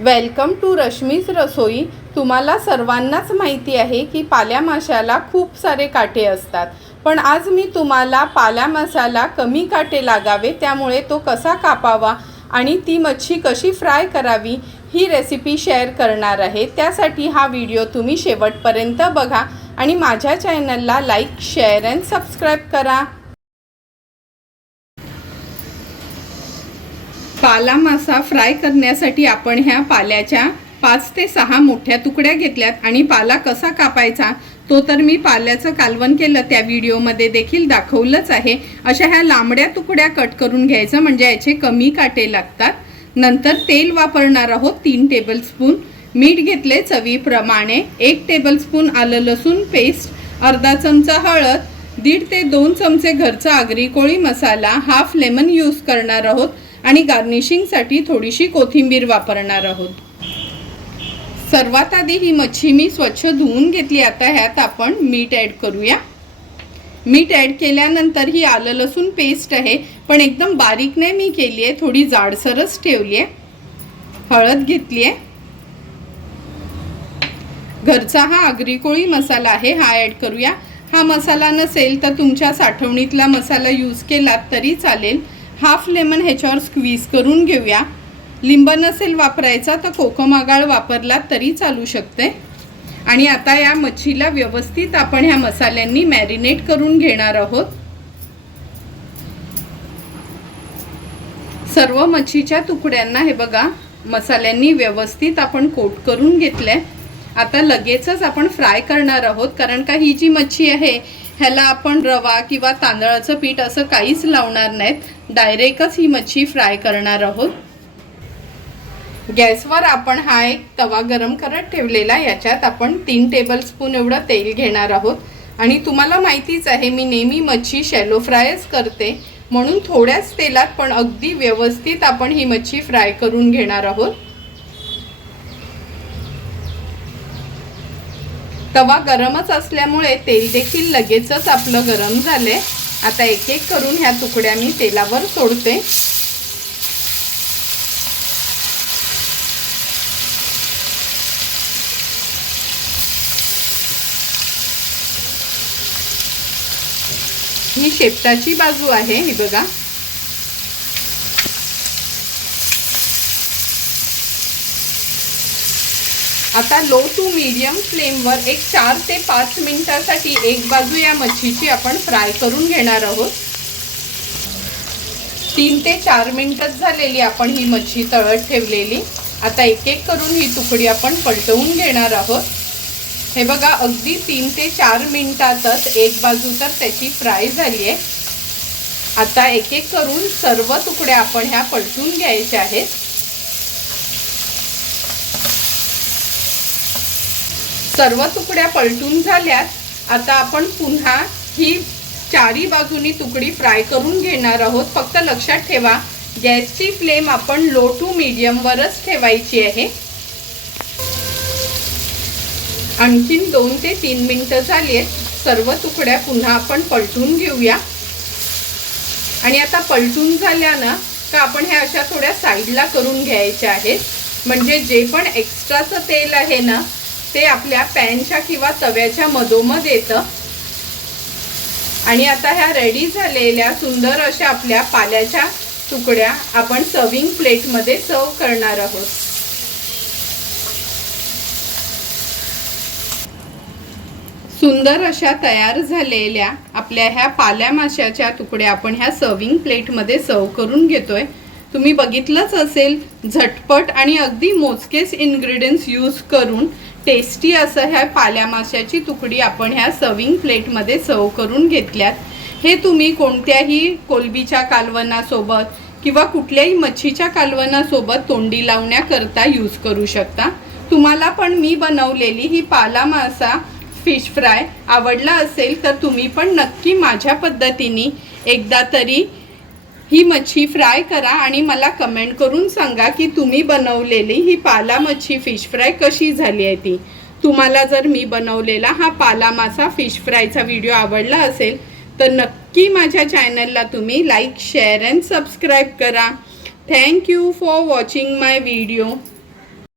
Welcome to Rashmi's रसोई. तुम्हाला सर्वांनाच माहिती आहे की पाल्या माशाला खूप सारे काटे असतात. पण आज मी तुम्हाला पाल्या माशाला कमी काटे लागावे त्यामुळे तो कसा कापावा आणि ती मच्छी कशी फ्राय करावी ही रेसिपी शेअर करणार आहे. त्यासाठी हा व्हिडिओ तुम्ही शेवटपर्यंत बघा आणि माझ्या चॅनलला लाईक शेअर अँड सबस्क्राईब करा. पाला मासा फ्राय करण्यासाठी आपण ह्या पाल्याच्या पाच ते सहा मोठ्या तुकड्या घेतल्यात आणि पाला कसा कापायचा तो तर मी पाल्याचं कालवण केलं त्या व्हिडिओमध्ये देखील दाखवलंच आहे. अशा ह्या लांबड्या तुकड्या कट करून घ्यायचं म्हणजे याचे कमी काटे लागतात. नंतर तेल वापरणार आहोत तीन टेबलस्पून. मीठ घेतले चवीप्रमाणे. एक टेबलस्पून आलं लसूण पेस्ट अर्धा चमचा हळद दीड ते दोन चमचे घरचा Agri Koli masala half lemon use करणार आहोत. आणि गार्निशिंगसाठी थोडीशी कोथिंबीर वापरणार आहोत. सर्वात आधी ही मच्छी मी स्वच्छ धुवून घेतली. आता ह्यात आपण मीठ ॲड करूया. मीठ ॲड केल्यानंतर ही आलं लसूण पेस्ट आहे. पण एकदम बारीक नाही मी केली आहे. थोडी जाडसरच ठेवली आहे. हळद घेतली आहे. घरचा हा आगरी कोळी मसाला आहे. हा ॲड करूया. हा मसाला नसेल तर तुमच्या साठवणीतला मसाला यूज केलात तरी चालेल. हाफ लेमन ह्याच्यावर स्क्वीज करून घेऊया. लिंब नसेल वापरायचा तर कोकमागाळ वापरला तरी चालू शकते. आणि आता या मच्छीला व्यवस्थित आपण ह्या मसाल्यांनी मॅरिनेट करून घेणार आहोत. सर्व मच्छीच्या तुकड्यांना हे बघा मसाल्यांनी व्यवस्थित आपण कोट करून घेतलंय. आता लगेचच आपण फ्राय करणार आहोत कारण का ही जी मच्छी आहे ह्याला आपण रवा किंवा तांदळाचं पीठ असं काहीच लावणार नाहीत. डायरेक्टच ही मच्छी फ्राय करणार आहोत. गॅसवर आपण हा एक तवा गरम करत ठेवलेला याच्यात आपण तीन टेबलस्पून एवढं तेल घेणार आहोत. आणि तुम्हाला माहितीच आहे मी नेहमी मच्छी शॅलो फ्रायच करते. म्हणून थोड्याच तेलात पण अगदी व्यवस्थित आपण ही मच्छी फ्राय करून घेणार आहोत. तवा गरमच असल्यामुळे तेल देखील लगेचच आपलं गरम झाले आता एक एक करून ह्या तुकड्या मी तेलावर सोडते. ही शेपटाची बाजू आहे ही बघा. आता लो टू मीडियम फ्लेमवर एक चार ते पाच मिनटासाठी एक बाजू या मच्छीची आपण फ्राय करून घेणार आहोत. तीन ते चार मिनटच झालेली आपण ही मच्छी तळत ठेवलेली. आता एक एक करून ही तुकडी आपण पलटवून घेणार आहोत. हे बघा अगदी तीन ते चार मिनिटातच एक बाजू तर त्याची फ्राय झाली आहे. आता एक एक करून सर्व तुकड्या आपण ह्या पलटून घ्यायच्या आहेत. सर्व तुकड्या पलटून झाल्यात. आता आपण पुन्हा ही चारी बाजूनी तुकडी फ्राय करून घेणार आहोत. फक्त लक्षात ठेवा गॅसची फ्लेम आपण लो टू मीडियमवरच ठेवायची आहे. आणखीन दोन ते तीन मिनटं झाली आहेत सर्व तुकड्या पुन्हा आपण पलटून घेऊया. आणि आता पलटून झाल्यानं का आपण ह्या अशा थोड्या साईडला करून घ्यायच्या आहेत. म्हणजे जे पण एक्स्ट्राचं तेल आहे ना ते आपल्या पॅनच्या किंवा तव्याच्या मधोमध येतं. आणि आता ह्या रेडी झालेल्या सुंदर अशा आपल्या पाल्याच्या तुकड्या आपण सर्विंग प्लेटमध्ये सर्व करणार आहोत. सुंदर अशा तयार झालेल्या आपल्या ह्या पाल्या माशाच्या तुकड्या आपण ह्या सर्विंग प्लेटमध्ये सर्व करून घेतोय. तुम्ही बघितलंच असेल झटपट आणि अगदी मोजकेच इन्ग्रेडियंट्स यूज करून टेस्टी असं ह्या पाल्या माशाची तुकडी आपण ह्या सर्विंग प्लेटमध्ये सर्व करून घेतल्यात. हे तुम्ही कोणत्याही कोलबीच्या कालवनासोबत किंवा कुठल्याही मच्छीच्या कालवनासोबत तोंडी लावण्याकरता यूज करू शकता. तुम्हाला पण मी बनवलेली ही पाला मासा फिश फ्राय आवडला असेल तर तुम्ही पण नक्की माझ्या पद्धतीने एकदा तरी ही मच्छी फ्राय करा आणि मला कमेंट करून सांगा की तुम्ही बनवलेली ही पाला मच्छी फिश फ्राय कशी झाली आहे ती. तुम्हाला जर मी बनवलेला हा पाला मासा फिश फ्रायचा व्हिडिओ आवडला असेल तर नक्की माझ्या चॅनलला तुम्ही लाईक शेअर अँड सबस्क्राईब करा. Thank you for watching my video